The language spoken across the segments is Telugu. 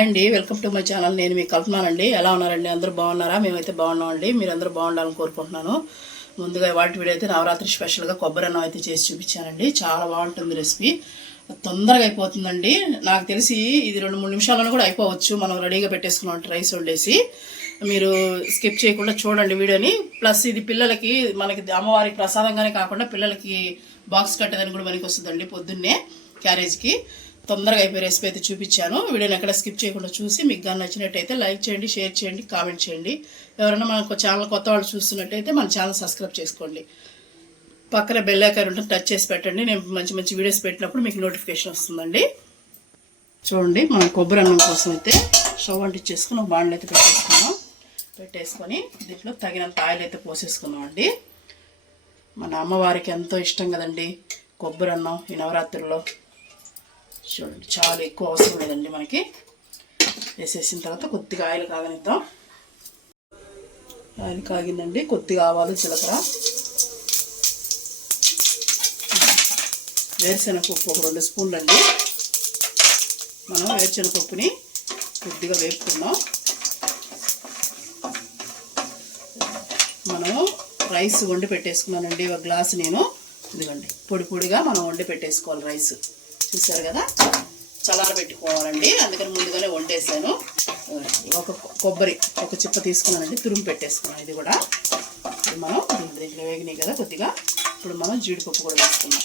హాయ్ అండి వెల్కమ్ టు మై ఛానల్. నేను మీకు కలుపుతున్నానండి ఎలా ఉన్నారండి? అందరూ బాగున్నారా? మేమైతే బాగున్నామండి. మీరు అందరూ బాగుండాలని కోరుకుంటున్నాను. ముందుగా వాటి వీడియో అయితే నవరాత్రి స్పెషల్గా కొబ్బరి అన్నం అయితే చేసి చూపించానండి. చాలా బాగుంటుంది రెసిపీ. తొందరగా అయిపోతుందండి. నాకు తెలిసి ఇది రెండు మూడు నిమిషాలను కూడా అయిపోవచ్చు. మనం రెడీగా పెట్టేసుకున్నాం రైస్ వండేసి. మీరు స్కిప్ చేయకుండా చూడండి వీడియోని. ప్లస్ ఇది పిల్లలకి మనకి అమ్మవారికి ప్రసాదంగానే కాకుండా పిల్లలకి బాక్స్ కట్టేదని కూడా మనకి వస్తుందండి పొద్దున్నే క్యారేజ్కి. తొందరగా అయిపోయి రెసిపీ అయితే చూపించాను. వీడియోని ఎక్కడ స్కిప్ చేయకుండా చూసి మీకు కానీ నచ్చినట్టయితే లైక్ చేయండి షేర్ చేయండి కామెంట్ చేయండి. ఎవరైనా మనకు ఛానల్ కొత్త వాళ్ళు చూస్తున్నట్టయితే మన ఛానల్ సబ్స్క్రైబ్ చేసుకోండి. పక్కన బెల్ ఐకాన్ ఉంటుంది టచ్ చేసి పెట్టండి. నేను మంచి మంచి వీడియోస్ పెట్టినప్పుడు మీకు నోటిఫికేషన్ వస్తుందండి. చూడండి మనం కొబ్బరి అన్నం కోసం అయితే స్టవ్ అంటించేసుకుని ఒక బాండ్లు అయితే పెట్టేసుకున్నాం పెట్టేసుకొని దీంట్లో తగినంత ఆయిల్ అయితే పోసేసుకున్నాం అండి. మన అమ్మవారికి ఎంతో ఇష్టం కదండి కొబ్బరి అన్నం ఈ నవరాత్రుల్లో. చూడండి చాలా ఎక్కువ అవసరం లేదండి మనకి. వేసేసిన తర్వాత కొద్దిగా ఆయిల్ కాగనిద్దాం. ఆయిల్ కాగిందండి. కొద్దిగా ఆవాలు జీలకర్ర. వేరుశెనగపప్పు ఒక రెండు స్పూన్లు అండి మనం వేరుశెనగపప్పుని కొద్దిగా వేపుకున్నాం మనం రైస్ వండి పెట్టేసుకున్నానండి. ఒక గ్లాసు నేను. ఇదిగండి. పొడి పొడిగా మనం వండి పెట్టేసుకోవాలి రైస్. చూసారు కదా? చల్లార పెట్టుకోవాలండి. అందుకని ముందుగానే వండేసాను. ఒక కొబ్బరి ఒక చిప్ప తీసుకున్నానండి. తురుము పెట్టేసుకున్నాను ఇది కూడా. ఇది మనం దీంట్లో వేగినాయి కదా కొద్దిగా. ఇప్పుడు మనం జీడిపప్పు కూడా వేసుకున్నాం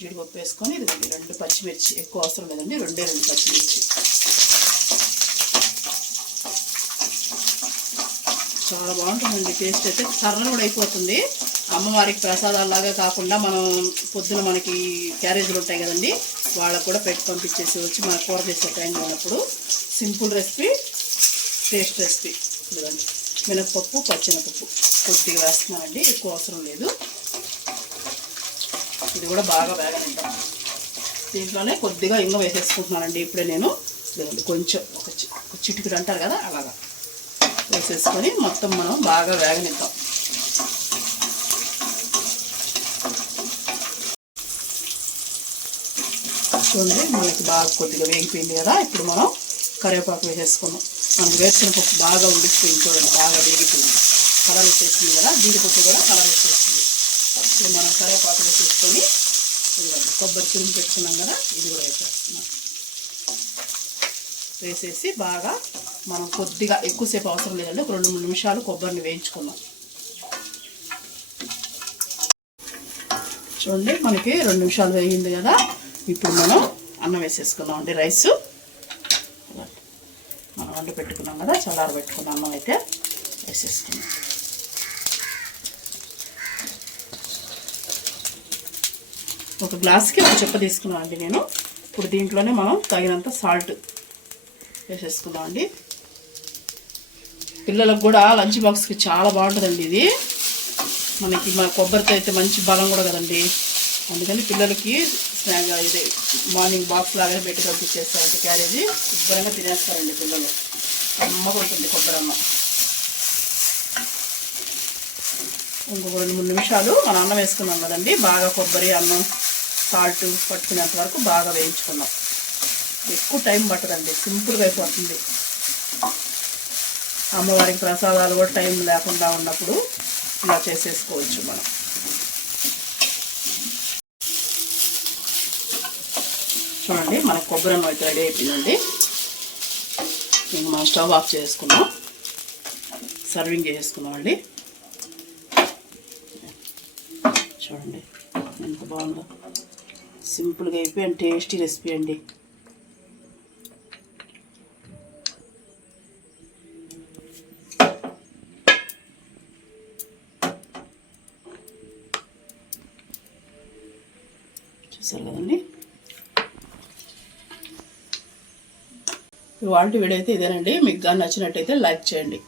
జీడిపప్పు వేసుకొని ఇది రెండు పచ్చిమిర్చి ఎక్కువ అవసరం లేదండి. రెండే రెండు పచ్చిమిర్చి. చాలా బాగుంటుందండి. టేస్ట్ అయితే కర్ర కూడా అయిపోతుంది. అమ్మవారికి ప్రసాదాలాగా కాకుండా మనం పొద్దున మనకి క్యారేజీలు ఉంటాయి కదండి వాళ్ళకు కూడా పెట్టి పంపించేసి వచ్చి మన కూర చేసే టైం ఉన్నప్పుడు సింపుల్ రెసిపీ టేస్ట్ రెసిపీ. ఇదిగోండి. మినపప్పు పచ్చెనపప్పు కొద్దిగా వేస్తున్నామండి ఎక్కువ అవసరం లేదు. ఇది కూడా బాగా వేగనిద్దాం. దీంట్లోనే కొద్దిగా ఇంగ వేసేసుకుంటున్నానండి ఇప్పుడే నేను. కొంచెం ఒక చి- అంటారు కదా అలాగా. వేసేసుకొని మొత్తం మనం బాగా వేగనిద్దాం. చూడండి. మనకి బాగా కొద్దిగా వేగిపోయింది కదా. ఇప్పుడు మనం కరివేపాకు వేసేసుకున్నాం మనకు వేసిన పప్పు బాగా ఉడికిపోయింది చూడండి. బాగా వేగిపోయింది. కలర్ వచ్చేసింది కదా. జీడిపప్పు కూడా కలర్ వచ్చేసింది. ఇప్పుడు మనం కరివేపాకు వేసేసుకొని ఇదిగోండి కొబ్బరి తురుము పెట్టుకున్నాం కదా. ఇది కూడా వేసేస్తున్నాం. వేసేసి బాగా మనం కొద్దిగా ఎక్కువసేపు అవసరం లేదండి. ఒక రెండు మూడు నిమిషాలు కొబ్బరిని వేయించుకున్నాం చూడండి మనకి రెండు నిమిషాలు వేగింది కదా. ఇప్పుడు మనం అన్నం వేసేసుకుందాం అండి రైసు. మనం వండి పెట్టుకున్నాం కదా చల్లార పెట్టుకున్న అన్నం అయితే వేసేసుకున్నాం ఒక గ్లాస్కి ఒక చెప్ప తీసుకున్నాం అండి నేను. ఇప్పుడు దీంట్లోనే మనం తగినంత సాల్ట్ వేసేసుకుందాం అండి. పిల్లలకు కూడా లంచ్ బాక్స్కి చాలా బాగుంటుందండి ఇది. మనకి మన కొబ్బరితో అయితే మంచి బలం కూడా కదండి. అందుకని పిల్లలకి స్నాక్ ఇది మార్నింగ్ బాక్స్ లాగానే పెట్టి పంపించేస్తారంటే క్యారేజీ. శుభ్రంగా తినేస్తారండి పిల్లలు. అమ్మగా ఉంటుంది కొబ్బరి అన్నం ఇంకొక రెండు మూడు నిమిషాలు మన అన్నం వేసుకున్నాం కదండి. బాగా కొబ్బరి అన్నం సాల్ట్ పట్టుకునేంత వరకు బాగా వేయించుకున్నాం. ఎక్కువ టైం పట్టదండి. సింపుల్గా అయిపోతుంది. అమ్మవారికి ప్రసాదాలు కూడా టైం లేకుండా ఉన్నప్పుడు ఇలా చేసేసుకోవచ్చు మనం. చూడండి మన కొబ్బరి అన్నం అయితే రెడీ అయిపోయిందండి. ఇంక మనం స్టవ్ ఆఫ్ చేసుకున్నాం సర్వింగ్ చేసుకున్నామండి చూడండి ఎంత బాగుందో. సింపుల్గా అయిపోయి అండ్ టేస్టీ రెసిపీ అండి. చూసారు కదండి? ఇవాళ వీడియో అయితే ఇదేనండి. మీకు కానీ నచ్చినట్టయితే లైక్ చేయండి.